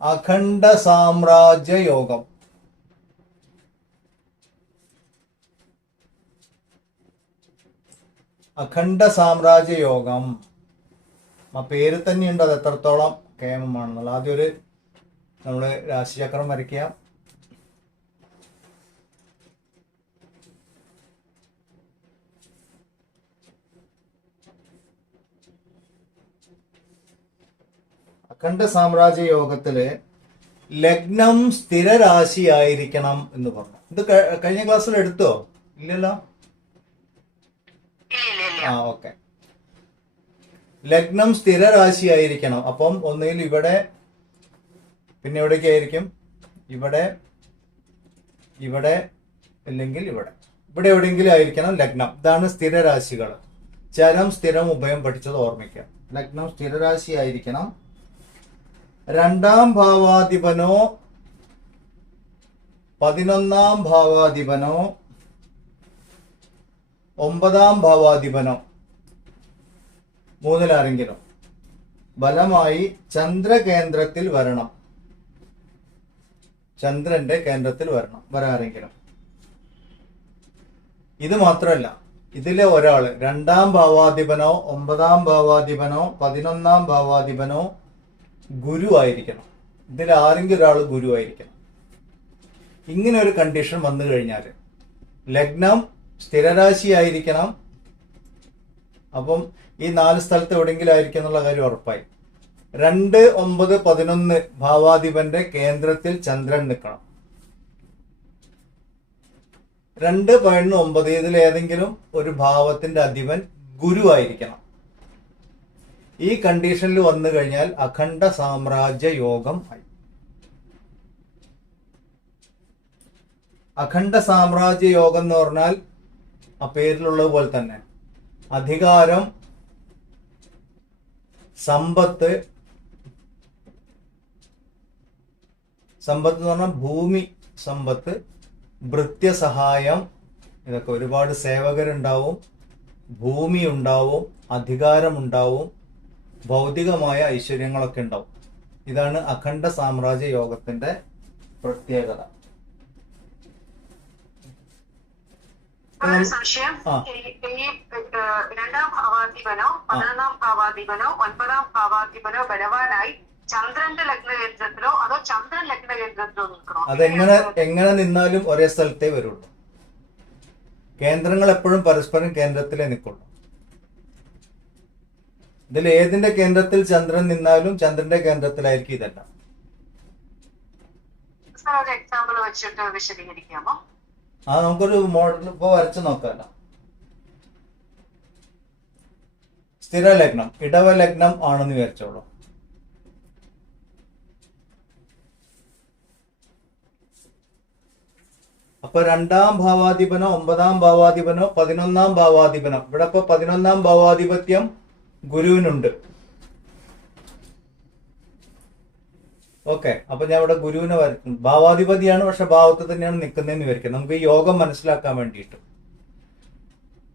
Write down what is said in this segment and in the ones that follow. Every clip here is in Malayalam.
അഖണ്ഡ സാമ്രാജ്യ യോഗം. അഖണ്ഡ സാമ്രാജ്യ യോഗം ആ പേര് തന്നെയുണ്ട് അത് എത്രത്തോളം കേമമാണെന്നുള്ളത്. ആദ്യം ഒരു നമ്മള് രാശിചക്രം വരയ്ക്കുക. അഖണ്ഡ സാമ്രാജ്യ യോഗത്തില് ലഗ്നം സ്ഥിരരാശിയായിരിക്കണം എന്ന് പറഞ്ഞു. ഇത് കഴിഞ്ഞ ക്ലാസ്സിൽ എടുത്തോ? ഇല്ലല്ലോ. ഓക്കെ. ലഗ്നം സ്ഥിരരാശിയായിരിക്കണം. അപ്പം ഒന്നുകിൽ ഇവിടെ, പിന്നെ എവിടേക്കായിരിക്കും? ഇവിടെ, ഇവിടെ, അല്ലെങ്കിൽ ഇവിടെ. ഇവിടെ എവിടെയെങ്കിലും ആയിരിക്കണം ലഗ്നം. ഇതാണ് സ്ഥിരരാശികൾ. ചരം, സ്ഥിരം, ഉഭയം പഠിച്ചത് ഓർമ്മിക്കുക. ലഗ്നം സ്ഥിരരാശിയായിരിക്കണം. രണ്ടാം ഭാവാധിപനോ 11ാം ഭാവാധിപനോ 9ാം ഭാവാധിപനോ മൂന്നിലാരെങ്കിലും ബലമായി ചന്ദ്രകേന്ദ്രത്തിൽ വരണം. ചന്ദ്രന്റെ കേന്ദ്രത്തിൽ വരാരെങ്കിലും. ഇത് മാത്രമല്ല, ഇതിലെ ഒരാള് 2ാം ഭാവാധിപനോ 9ാം ഭാവാധിപനോ 11ാം ഭാവാധിപനോ ഗുരു ആയിരിക്കണം. ഇതിൽ ആരെങ്കിലും ഒരാൾ ഗുരു ആയിരിക്കണം. ഇങ്ങനെ ഒരു കണ്ടീഷൻ വന്നു കഴിഞ്ഞാൽ ലഗ്നം സ്ഥിരരാശിയായിരിക്കണം. അപ്പം ഈ 4 സ്ഥലത്ത് എവിടെയെങ്കിലും ആയിരിക്കും എന്നുള്ള കാര്യം ഉറപ്പായി. 2, 9, 11 ഭാവാധിപന്റെ കേന്ദ്രത്തിൽ ചന്ദ്രൻ നിൽക്കണം. 2, 11, 9 ഇതിൽ ഏതെങ്കിലും ഒരു ഭാവത്തിന്റെ അധിപൻ ഗുരു ആയിരിക്കണം. ഈ കണ്ടീഷനിൽ വന്നു കഴിഞ്ഞാൽ അഖണ്ഡ സാമ്രാജ്യ യോഗം ആയി. അഖണ്ഡ സാമ്രാജ്യ യോഗം എന്ന് പറഞ്ഞാൽ ആ പേരിലുള്ളത് പോലെ തന്നെ അധികാരം, സമ്പത്ത് എന്ന് പറഞ്ഞാൽ ഭൂമി സമ്പത്ത്, ഭൃത്യസഹായം, ഇതൊക്കെ ഒരുപാട് സേവകരുണ്ടാവും, ഭൂമി ഉണ്ടാവും, അധികാരം ഉണ്ടാവും, ഭൗതികമായ ഐശ്വര്യങ്ങളൊക്കെ ഉണ്ടാവും. ഇതാണ് അഖണ്ഡ സാമ്രാജ്യ യോഗത്തിന്റെ പ്രത്യേകത. സംശയം, ഈ 2ാം ഭാവാധിപനോ 11ാം ഭാവാധിപനോ 9ാം ഭാവാധിപനോ ബലവാനായി ചന്ദ്രന്റെ ലഗ്നകേന്ദ്രത്തിലോ അതോ ചന്ദ്രൻ ലഗ്നകേന്ദ്രത്തിലോ നിൽക്കണോ? എങ്ങനെ നിന്നാലും ഒരേ സ്ഥലത്തേ വരുള്ളൂ. കേന്ദ്രങ്ങൾ എപ്പോഴും പരസ്പരം കേന്ദ്രത്തിലേ നിൽക്കുള്ളൂ. ഇതിൽ ഏതിന്റെ കേന്ദ്രത്തിൽ ചന്ദ്രൻ നിന്നാലും ചന്ദ്രന്റെ കേന്ദ്രത്തിലായിരിക്കും ഇതെല്ലാം. ഒരു എക്സാമ്പിൾ വെച്ചിട്ട് വിശദീകരിക്കാമോ? നമുക്കൊരു മോഡൽ ഇപ്പൊ വരച്ചു നോക്കാമല്ലോ. സ്ഥിര ലഗ്നം, ഇടവ ലഗ്നം ആണെന്ന് വിചാരിച്ചോളൂ. അപ്പൊ 2ാം ഭാവാധിപനോ 9ാം ഭാവാധിപനോ 11ാം ഭാവാധിപനോ, ഇവിടെ ഇപ്പൊ 11ാം ഭാവാധിപത്യം ഗുരുവിനുണ്ട്. ഓക്കെ. അപ്പൊ ഞാൻ ഇവിടെ ഗുരുവിനെ വരയ്ക്കും. ഭാവാധിപതിയാണ്, പക്ഷെ ഭാവത്തിൽ തന്നെയാണ് നിൽക്കുന്നതെന്ന് വിചാരിക്കും. നമുക്ക് ഈ യോഗം മനസ്സിലാക്കാൻ വേണ്ടിയിട്ട്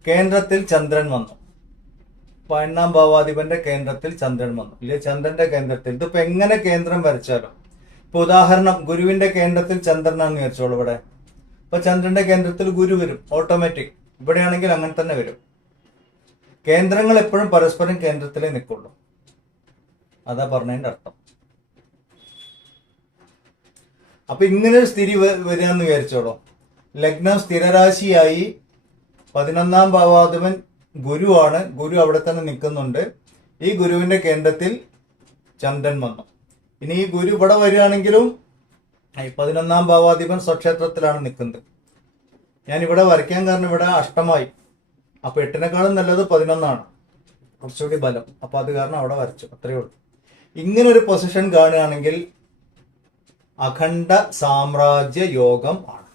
കേന്ദ്രത്തിൽ ചന്ദ്രൻ വന്നു. 11ാം ഭാവാധിപന്റെ കേന്ദ്രത്തിൽ ചന്ദ്രൻ വന്നു. ഇല്ലേ, ചന്ദ്രന്റെ കേന്ദ്രത്തിൽ. ഇതിപ്പോ എങ്ങനെ കേന്ദ്രം വരച്ചാലോ, ഇപ്പൊ ഉദാഹരണം ഗുരുവിന്റെ കേന്ദ്രത്തിൽ ചന്ദ്രനാണെന്ന് വിചാരിച്ചോളൂ. ഇവിടെ ഇപ്പൊ ചന്ദ്രന്റെ കേന്ദ്രത്തിൽ ഗുരു വരും, ഓട്ടോമാറ്റിക്. ഇവിടെയാണെങ്കിൽ അങ്ങനെ തന്നെ വരും. കേന്ദ്രങ്ങൾ എപ്പോഴും പരസ്പരം കേന്ദ്രത്തിലേ നിൽക്കുള്ളൂ. അതാ പറഞ്ഞതിന്റെ അർത്ഥം. അപ്പൊ ഇങ്ങനെ ഒരു സ്ഥിതി വരികയെന്ന് വിചാരിച്ചോളൂ. ലഗ്നം സ്ഥിരരാശിയായി 11ാം ഭാവാധിപൻ ഗുരുവാണ്. ഗുരു അവിടെ തന്നെ നിൽക്കുന്നുണ്ട്. ഈ ഗുരുവിന്റെ കേന്ദ്രത്തിൽ ചന്ദ്രൻ വന്നു. ഇനി ഈ ഗുരു ഇവിടെ വരികയാണെങ്കിലും 11ാം ഭാവാധിപൻ സ്വക്ഷേത്രത്തിലാണ് നിൽക്കുന്നത്. ഞാൻ ഇവിടെ വരയ്ക്കാൻ കാരണം ഇവിടെ അഷ്ടമായി. അപ്പൊ 8നേക്കാളും നല്ലത് 11ആണ്, കുറച്ചുകൂടി ബലം. അപ്പൊ അത് കാരണം അവിടെ വരച്ചു. അത്രയേ ഉള്ളൂ. ഇങ്ങനെ ഒരു പൊസിഷൻ കാണുകയാണെങ്കിൽ അഖണ്ഡ സാമ്രാജ്യ യോഗം ആണ്.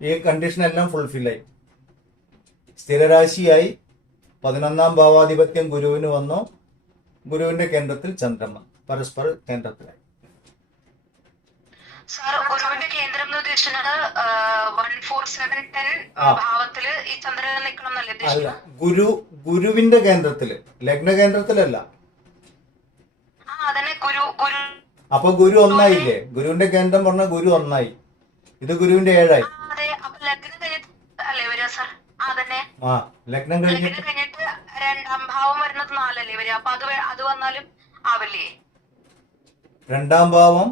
ഈ കണ്ടീഷൻ എല്ലാം ഫുൾഫിൽ ആയി. സ്ഥിരരാശിയായി, 11ാം ഭാവാധിപത്യം ഗുരുവിന് വന്നു, ഗുരുവിന്റെ കേന്ദ്രത്തിൽ ചന്ദ്രൻ വന്നു, പരസ്പര കേന്ദ്രത്തിലായി. ഗുരുവിന്റെ കേന്ദ്രം എന്ന് ഉദ്ദേശിക്കുന്നത് 1, 4, 7, 10 ഭാവത്തില് ഈ ചന്ദ്രൻ നിൽക്കണം എന്നല്ലേ ഉദ്ദേശിക്കുന്നത്? ഗുരുവിന്റെ കേന്ദ്രത്തില്, ലഗ്ന കേന്ദ്രത്തിലല്ല. അതന്നെ ഗുരു ഗുരു അപ്പൊ ഗുരു ഒന്നായില്ലേ? ഗുരുവിന്റെ കേന്ദ്രം പറഞ്ഞ ഗുരു ഒന്നായി, ഇത് ഗുരുവിന്റെ 7ആയി. അതെ, അപ്പൊ ലഗ്നം കഴിഞ്ഞിട്ട് അല്ലേ വരിക സർ? അതന്നെ, ആ ലഗ്നം കഴിഞ്ഞിട്ട് ലഗ്നം കഴിഞ്ഞിട്ട് 2ാം ഭാവം വരുന്നത് 4 വരിക. അപ്പൊ അത് വന്നാലും ആവില്ലേ? 2ാം ഭാവം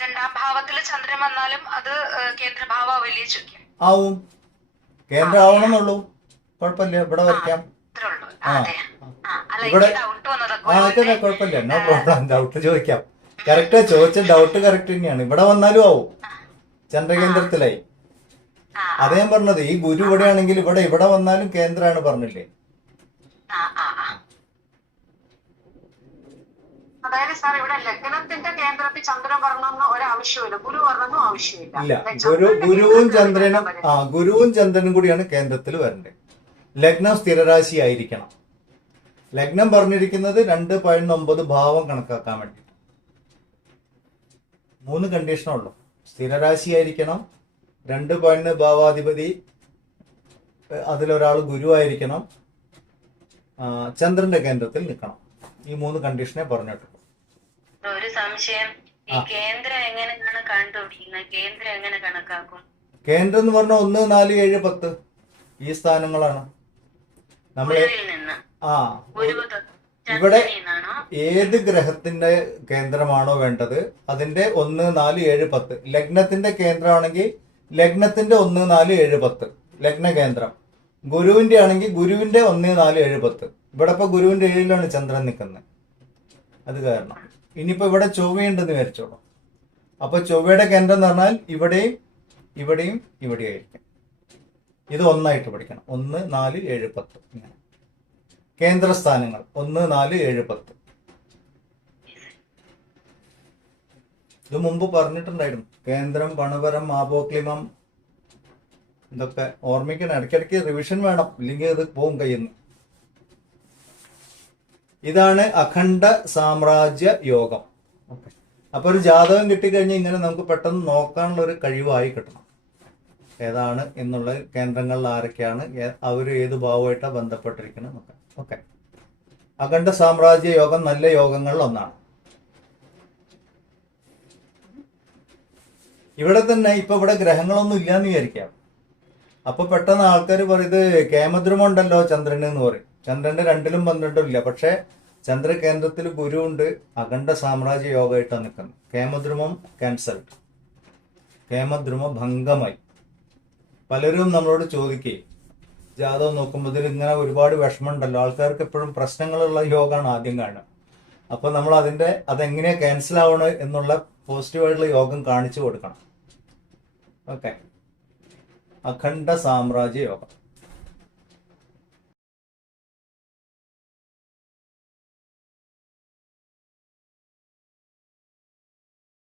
2ാം ഭാവത്തില് ചന്ദ്രൻ വന്നാലും അത് കേന്ദ്രഭാവം ആവില്ലേ ചോദിക്കാം. ആവും, കേന്ദ്രം ആവണമെന്നുള്ളൂ, കുഴപ്പമില്ല, ഇവിടെ വരയ്ക്കാം. അത്രേ ഉള്ളൂ. ആ അതെ. അല്ല, ഇവിടെ എനിക്ക് ഡൗട്ട് വന്നതൊക്കെ അതെ കുഴപ്പമില്ല, നോ പ്രോബ്ലം. ഡൗട്ട് ചോദിക്കാം, കറക്റ്റ് ചോദിച്ച ഡൗട്ട് കറക്റ്റ് തന്നെയാണ്. ഇവിടെ വന്നാലും ആവും, ചന്ദ്രകേന്ദ്രത്തിലായി. അതേ ഞാൻ പറഞ്ഞത്, ഈ ഗുരു ഇവിടെ ആണെങ്കിൽ ഇവിടെ വന്നാലും കേന്ദ്രമാണ് പറഞ്ഞില്ലേ? അതായത് സാർ ഇവിടെ ലഗ്നത്തിന്റെ കേന്ദ്രത്തിൽ ചന്ദ്രൻ വരണമെന്ന് ഒരാവശ്യമില്ല, ഗുരു വരണമെന്നും ആവശ്യമില്ല. ഇല്ല, ഗുരുവും ചന്ദ്രനും കൂടിയാണ് കേന്ദ്രത്തിൽ വരണ്ടേ. ലഗ്നം സ്ഥിരരാശി ആയിരിക്കണം. ലഗ്നം പറഞ്ഞിരിക്കുന്നത് 2.9 ഭാവം കണക്കാക്കാൻ വേണ്ടി 3 കണ്ടീഷനുള്ളൂ. സ്ഥിരരാശി ആയിരിക്കണം, 2 ഭാവാധിപതി അതിലൊരാൾ ഗുരു ആയിരിക്കണം, ചന്ദ്രന്റെ കേന്ദ്രത്തിൽ നിൽക്കണം. ഈ 3 കണ്ടീഷനെ പറഞ്ഞിട്ടുള്ളൂ. ഒരു സംശയം, ഈ കേന്ദ്രം എങ്ങനെയാണ് കണ്ടുപിടിക്കുന്നത്? കേന്ദ്രം എങ്ങനെ കണക്കാക്കും? കേന്ദ്രം എന്ന് പറഞ്ഞാൽ 1, 4, 7, 10 ഈ സ്ഥാനങ്ങളാണ്. നമ്മള് ഇവിടെ ഏത് ഗ്രഹത്തിന്റെ കേന്ദ്രമാണോ വേണ്ടത് അതിന്റെ 1, 4, 7, 10. ലഗ്നത്തിന്റെ കേന്ദ്രമാണെങ്കിൽ ലഗ്നത്തിന്റെ 1, 4, 7, 10 ലഗ്ന കേന്ദ്രം. ഗുരുവിന്റെ ആണെങ്കിൽ ഗുരുവിന്റെ 1, 4, 7, 10. ഇവിടെ ഇപ്പൊ ഗുരുവിന്റെ 7ലാണ് ചന്ദ്രൻ നിൽക്കുന്നത്. അത് കാരണം ഇനിയിപ്പോ ഇവിടെ ചൊവ്വയുണ്ടെന്ന് വിചാരിച്ചോളൂ. അപ്പൊ ചൊവ്വയുടെ കേന്ദ്രം എന്ന് പറഞ്ഞാൽ ഇവിടെയും ഇവിടെയും ഇവിടെയായിരിക്കും. ഇത് ഒന്നായിട്ട് പഠിക്കണം. 1, 4, 7, 10 ഇങ്ങനെ കേന്ദ്രസ്ഥാനങ്ങൾ 1, 4, 7, 10. ഇത് മുമ്പ് പറഞ്ഞിട്ടുണ്ടായിരുന്നു. കേന്ദ്രം, പണപരം, ആപോക്ലിമം, ഇതൊക്കെ ഓർമ്മിക്കണം. ഇടയ്ക്കിടയ്ക്ക് റിവിഷൻ വേണം, ഇല്ലെങ്കിൽ ഇത് പോവും കയ്യിൽ നിന്ന്. ഇതാണ് അഖണ്ഡ സാമ്രാജ്യ യോഗം. ഓക്കെ, അപ്പൊ ഒരു ജാതകം കിട്ടിക്കഴിഞ്ഞാൽ ഇങ്ങനെ നമുക്ക് പെട്ടെന്ന് നോക്കാനുള്ള ഒരു കഴിവായി കിട്ടണം. ഏതാണ് എന്നുള്ള കേന്ദ്രങ്ങളിൽ ആരൊക്കെയാണ്, അവർ ഏത് ഭാവമായിട്ടാണ് ബന്ധപ്പെട്ടിരിക്കുന്നത്. ഓക്കെ, അഖണ്ഡ സാമ്രാജ്യ യോഗം നല്ല യോഗങ്ങളിൽ ഒന്നാണ്. ഇവിടെ തന്നെ ഇപ്പൊ ഇവിടെ ഗ്രഹങ്ങളൊന്നും ഇല്ലാന്ന് വിചാരിക്കാം. അപ്പൊ പെട്ടെന്ന് ആൾക്കാർ പറയും ഇത് കേമദ്രുമം ഉണ്ടല്ലോ ചന്ദ്രന് എന്ന് പറയും. ചന്ദ്രന്റെ 2ലും 12 ഇല്ല, പക്ഷെ ചന്ദ്ര കേന്ദ്രത്തിൽ ഗുരു ഉണ്ട്, അഖണ്ഡ സാമ്രാജ്യ യോഗമായിട്ടാണ് നിൽക്കുന്നത്. കേമദ്രുമം ക്യാൻസൽഡ്, കേമദ്രുമ ഭംഗമായി. പലരും നമ്മളോട് ചോദിക്കുകയും ജാതകം നോക്കുമ്പോൾ ഇതിൽ ഇങ്ങനെ ഒരുപാട് വിഷമമുണ്ടല്ലോ, ആൾക്കാർക്ക് എപ്പോഴും പ്രശ്നങ്ങളുള്ള യോഗമാണ് ആദ്യം കാണുക. അപ്പൊ നമ്മൾ അതെങ്ങനെയാ ക്യാൻസൽ ആവണം എന്നുള്ള പോസിറ്റീവായിട്ടുള്ള യോഗം കാണിച്ചു കൊടുക്കണം. ഓക്കെ, അഖണ്ഡ സാമ്രാജ്യ യോഗം.